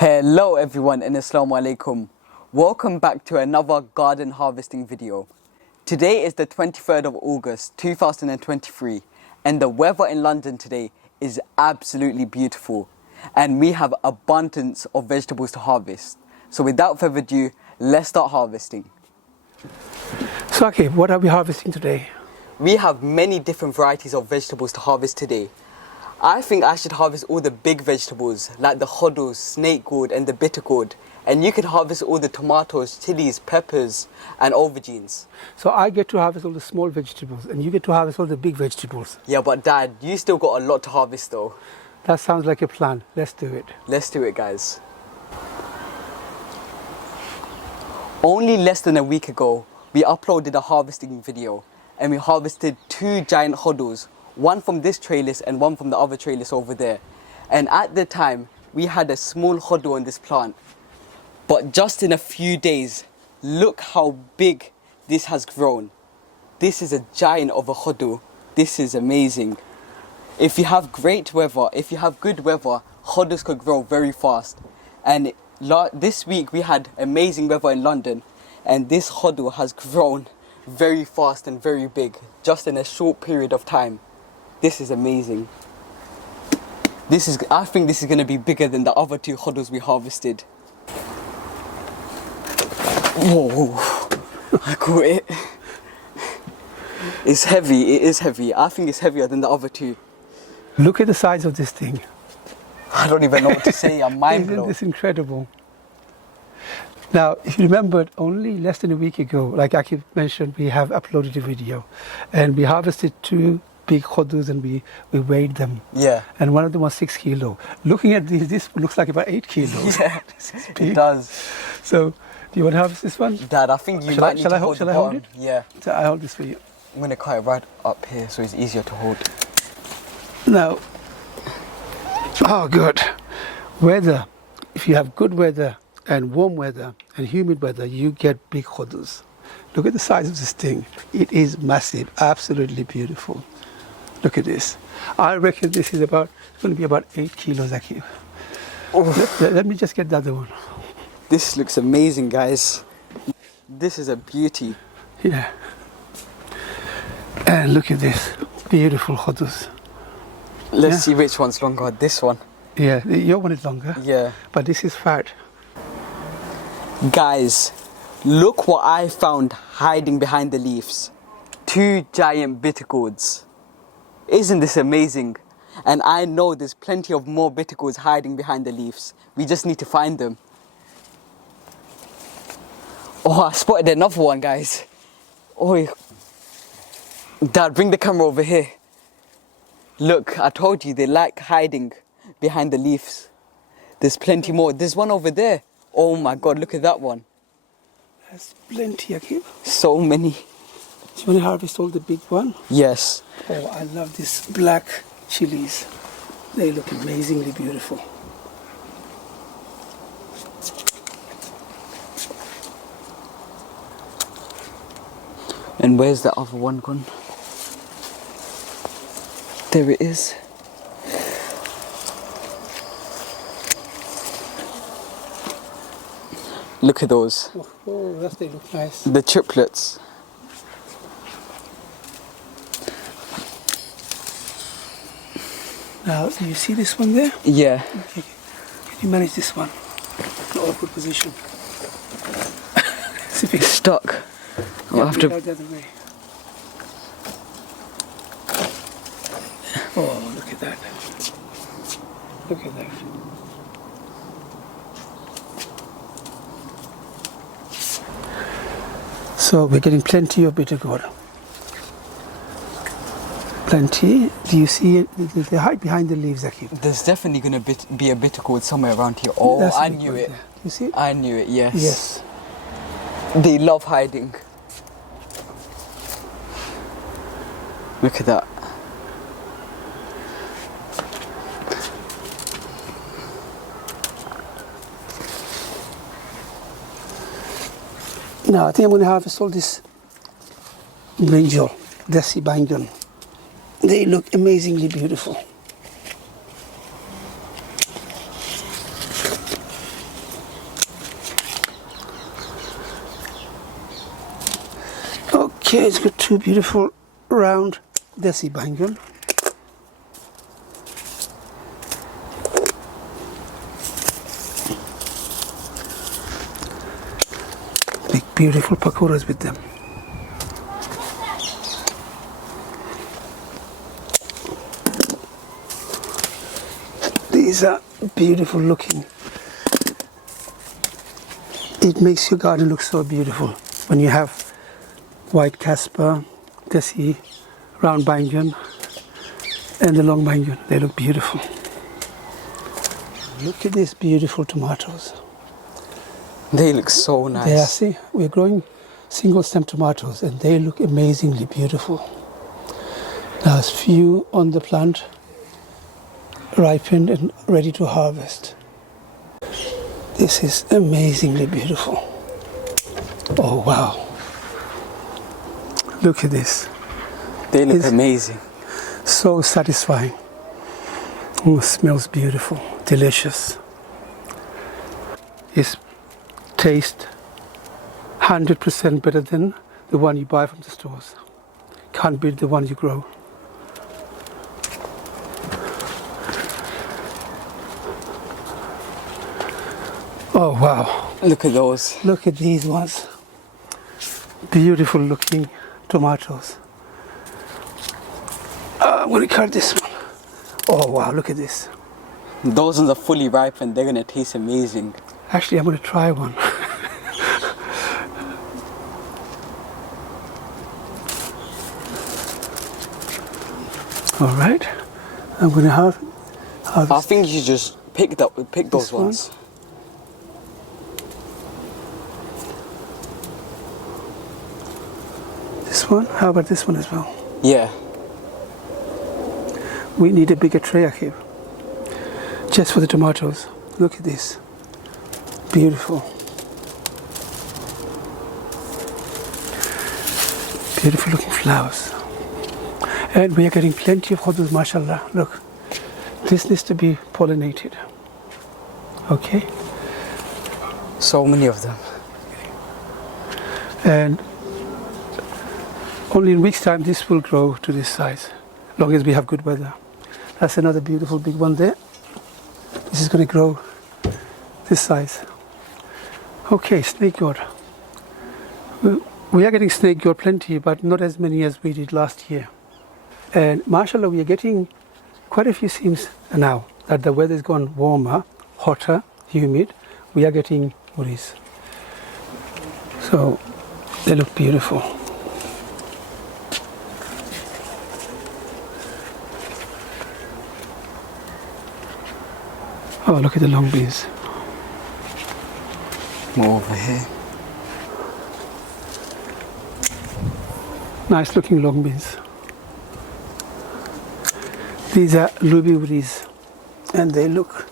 Hello everyone and Assalamu alaikum. Welcome back to another garden harvesting video. Today is the 23rd of August 2023 and the weather in London today is absolutely beautiful and we have abundance of vegetables to harvest. So without further ado, let's start harvesting. So okay, what are we harvesting today? We have many different varieties of vegetables to harvest today. I think I should harvest all the big vegetables like the hodu, snake gourd and the bitter gourd. And you can harvest all the tomatoes, chilies, peppers and aubergines. So I get to harvest all the small vegetables and you get to harvest all the big vegetables. Yeah, but Dad, you still got a lot to harvest though. That sounds like a plan. Let's do it. Let's do it, guys. Only less than a week ago, we uploaded a harvesting video and we harvested 2 giant hodus. One from this tray list and one from the other tray list over there. And at the time, we had a small hodu on this plant. But just in a few days, look how big this has grown. This is a giant of a hodu. This is amazing. If you have great weather, if you have good weather, hodus could grow very fast. And this week we had amazing weather in London. And this hodu has grown very fast and very big, just in a short period of time. This is amazing. I think this is going to be bigger than the other 2 hodus we harvested. Whoa, I caught it. It's heavy, it is heavy. I think it's heavier than the other 2. Look at the size of this thing. I don't even know what to say, I'm mind blown. Isn't this incredible? Now, if you remembered, only less than a week ago, like Akif mentioned, we have uploaded a video and we harvested 2 big hodus and we weighed them. Yeah. And one of them was 6 kilo. Looking at this looks like about 8 kilos. Yeah, it does. So, do you want to harvest this one? Dad, I think you might need to hold the bottom. Hold it? Yeah. So I hold this for you. I'm going to cut it right up here so it's easier to hold. Now, oh good. Weather. If you have good weather and warm weather and humid weather, you get big hodus. Look at the size of this thing. It is massive, absolutely beautiful. Look at this. I reckon this is going to be about 8 kilos, Akif. Let me just get the other one. This looks amazing, guys. This is a beauty. Yeah. And look at this. Beautiful hodus. Let's see which one's longer. This one. Yeah, your one is longer. Yeah. But this is fat. Guys, look what I found hiding behind the leaves. 2 giant bitter gourds. Isn't this amazing? And I know there's plenty of more bitter gourds hiding behind the leaves. We just need to find them. Oh, I spotted another one, guys. Oh, Dad, bring the camera over here. Look, I told you they like hiding behind the leaves. There's plenty more. There's one over there. Oh my God, look at that one. There's plenty, Akif. So many. Do you want to harvest all the big one? Yes. Oh, I love these black chilies. They look amazingly beautiful. And where's the other one gone? There it is. Look at those. Oh, they look nice. The triplets. Now, do you see this one there? Yeah. Okay. Can you manage this one? The awkward position. It's stuck. I'll have to. Go the other way. Oh, look at that. Look at that. So we're getting plenty of bitter gourd. Plenty. Do you see it? They hide behind the leaves, Akif. There's definitely going to be a bitter gourd somewhere around here. Oh, I knew it. There. You see it? I knew it, yes. Yes. They love hiding. Look at that. Now I think I'm going to harvest all this brinjal, desi Bagan. They look amazingly beautiful. Okay, it's got two beautiful round desi bangan. Make beautiful pakoras with them. These are beautiful looking. It makes your garden look so beautiful when you have white casper, desi, round bangan, and the long bangan. They look beautiful. Look at these beautiful tomatoes. They look so nice. They are, see, we're growing single stem tomatoes and they look amazingly beautiful. There's few on the plant, ripened and ready to harvest. This is amazingly beautiful. Oh wow. Look at this. They look amazing. So satisfying. Oh, it smells beautiful, delicious. It tastes 100% better than the one you buy from the stores. Can't beat the one you grow. Oh wow. Look at those. Look at these ones. Beautiful looking tomatoes. I'm going to cut this one. Oh wow, look at this. Those ones are fully ripe and they're going to taste amazing. Actually, I'm going to try one. All right. I'm going to harvest. I think you should just pick those ones. This one? How about this one as well? Yeah. We need a bigger tray, Akib. Just for the tomatoes. Look at this. Beautiful. Beautiful looking flowers. And we are getting plenty of hodus, mashallah. Look. This needs to be pollinated. Okay? So many of them. And only in a week's time this will grow to this size, as long as we have good weather. That's another beautiful big one there. This is going to grow this size. Okay, snake gourd. We are getting snake gourd plenty, but not as many as we did last year. And mashallah, we are getting quite a few seams now that the weather has gone warmer, hotter, humid. We are getting worries. So they look beautiful. Oh, look at the long beans. More over here. Nice looking long beans. These are ruby berries and they look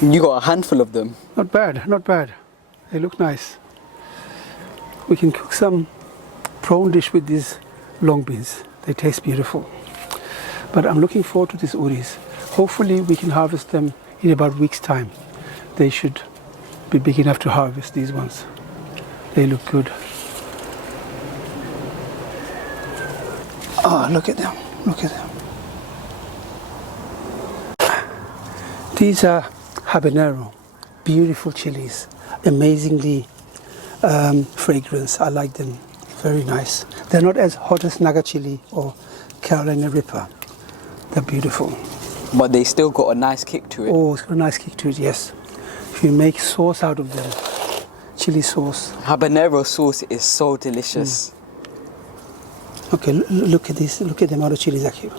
You got a handful of them. not bad, not bad. They look nice. We can cook some prawn dish with these long beans. They taste beautiful. But I'm looking forward to these uris. Hopefully we can harvest them in about a week's time. They should be big enough to harvest these ones. They look good. Oh, look at them, look at them. These are Habanero, beautiful chilies, amazingly fragrance. I like them, very nice. They're not as hot as Naga chili or Carolina Reaper. They're beautiful. But they still got a nice kick to it. Oh, it's got a nice kick to it, yes. If you make sauce out of them, chili sauce. Habanero sauce is so delicious. Okay, look at this, look at the amount of chilies here.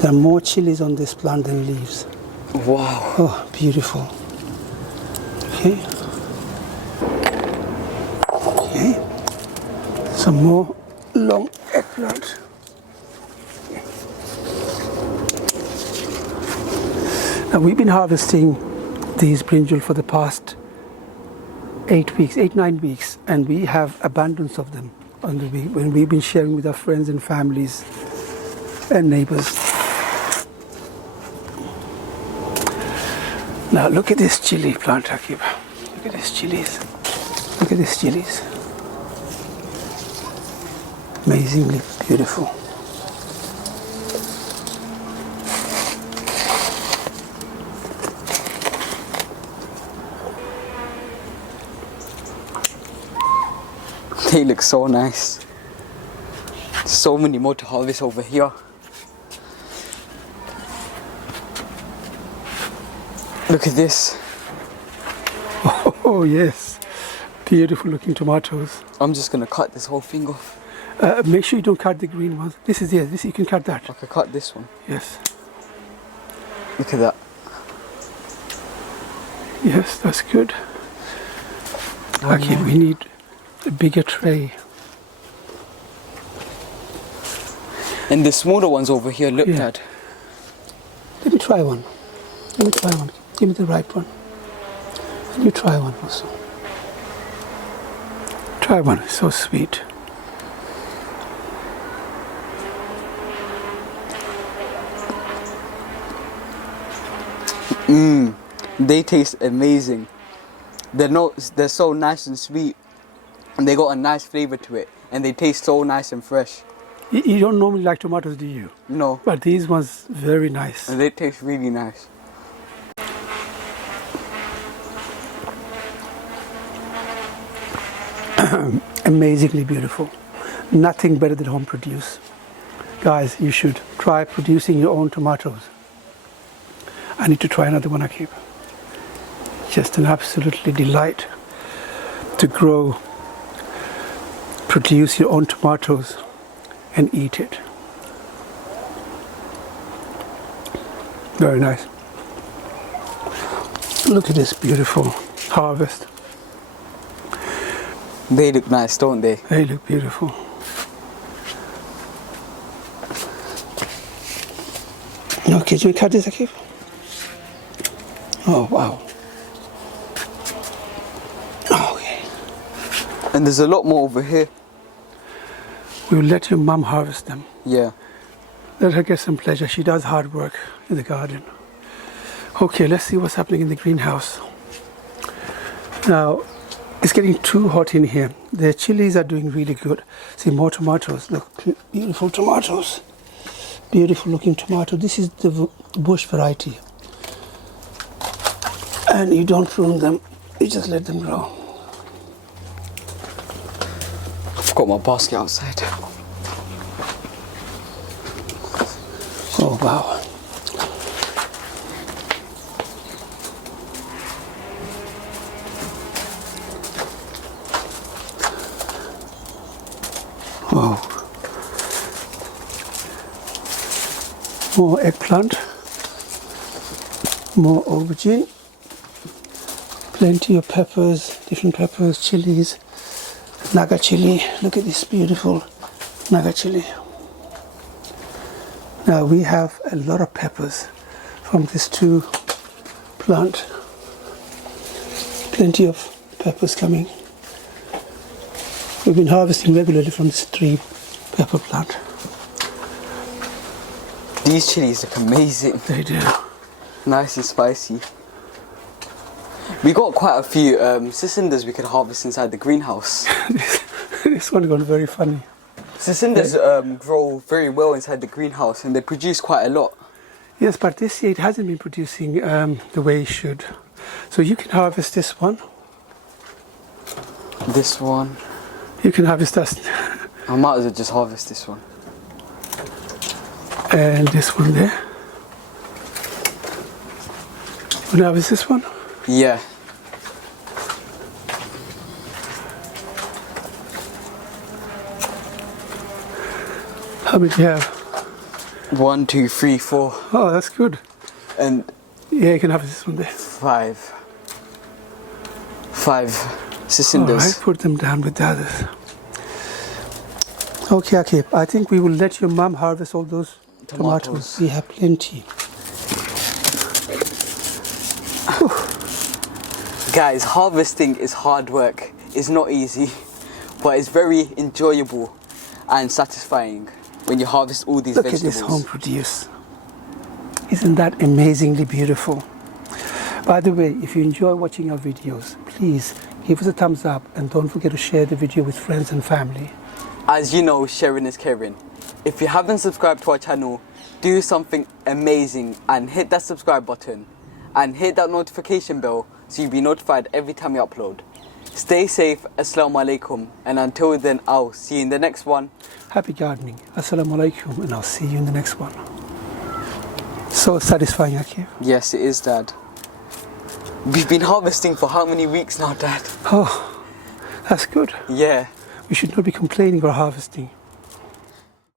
There are more chilies on this plant than leaves. Wow. Oh, beautiful. Okay. Okay. Some more long eggplant. Now we've been harvesting these brinjal for the past 8, 9 weeks, and we have abundance of them on the week when we've been sharing with our friends and families and neighbors. Now look at this chili plant, Akib. Look at these chilies. Look at these chilies. Amazingly beautiful. They look so nice. So many more to harvest over here. Look at this. Oh yes, beautiful looking tomatoes. I'm just gonna cut this whole thing off. Make sure you don't cut the green ones. This is this. You can cut that. I could cut this one. Yes. Look at that. Yes, that's good. Okay, we need a bigger tray. And the smaller ones over here, look, Yeah. Dad. Let me try one. Let me try one. Give me the right one. And you try one also. Try one. It's so sweet. They taste amazing. They're so nice and sweet, and they got a nice flavor to it, and they taste so nice and fresh. You don't normally like tomatoes, do you? No, But these ones, very nice. and they taste really nice. Amazingly beautiful. Nothing better than home produce. Guys, you should try producing your own tomatoes. I need to try another one, Akib. Just an absolutely delight to grow, produce your own tomatoes and eat it. Very nice. Look at this beautiful harvest. They look nice, don't they? They look beautiful. Okay, do we cut this, Akib? Oh, wow. Okay. And there's a lot more over here. We'll let your mum harvest them. Yeah. Let her get some pleasure. She does hard work in the garden. Okay, let's see what's happening in the greenhouse. Now, it's getting too hot in here. The chilies are doing really good. See, more tomatoes. Look, beautiful tomatoes. Beautiful looking tomato. This is the bush variety. And you don't prune them, you just let them grow. I've got my basket outside. Oh, wow. Wow. More eggplant, more aubergine, plenty of peppers, different peppers, chilies, naga chili. Look at this beautiful naga chili. Now we have a lot of peppers from this two plant. Plenty of peppers coming. We've been harvesting regularly from this 3 pepper plant. These chilies look amazing. They do. Nice and spicy. We got quite a few cicinders we could harvest inside the greenhouse. This one's gone very funny. Cicinders grow very well inside the greenhouse, and they produce quite a lot. Yes, but this year it hasn't been producing the way it should. So you can harvest this one. This one. You can harvest that. I might as well just harvest this one. And this one there. Wanna harvest this one? Yeah. How many do you have? 1, 2, 3, 4, Oh, that's good. and Yeah, you can harvest this one there. 5. 5 All cicinders. right, put them down with the others. Okay, okay. I think we will let your mom harvest all those tomatoes. We have plenty. Guys, harvesting is hard work. It's not easy, but it's very enjoyable and satisfying when you harvest all these Look at vegetables. this home produce. Isn't that amazingly beautiful? By the way, if you enjoy watching our videos, please give us a thumbs up and don't forget to share the video with friends and family. As you know, sharing is caring. If you haven't subscribed to our channel, do something amazing and hit that subscribe button and hit that notification bell so you'll be notified every time we upload. Stay safe, Assalamu alaikum, and until then, I'll see you in the next one. Happy gardening. Assalamu alaikum, and I'll see you in the next one. So satisfying, Akif. Yes, it is, Dad. We've been harvesting for how many weeks now, Dad? Oh, that's good. Yeah. We should not be complaining about harvesting.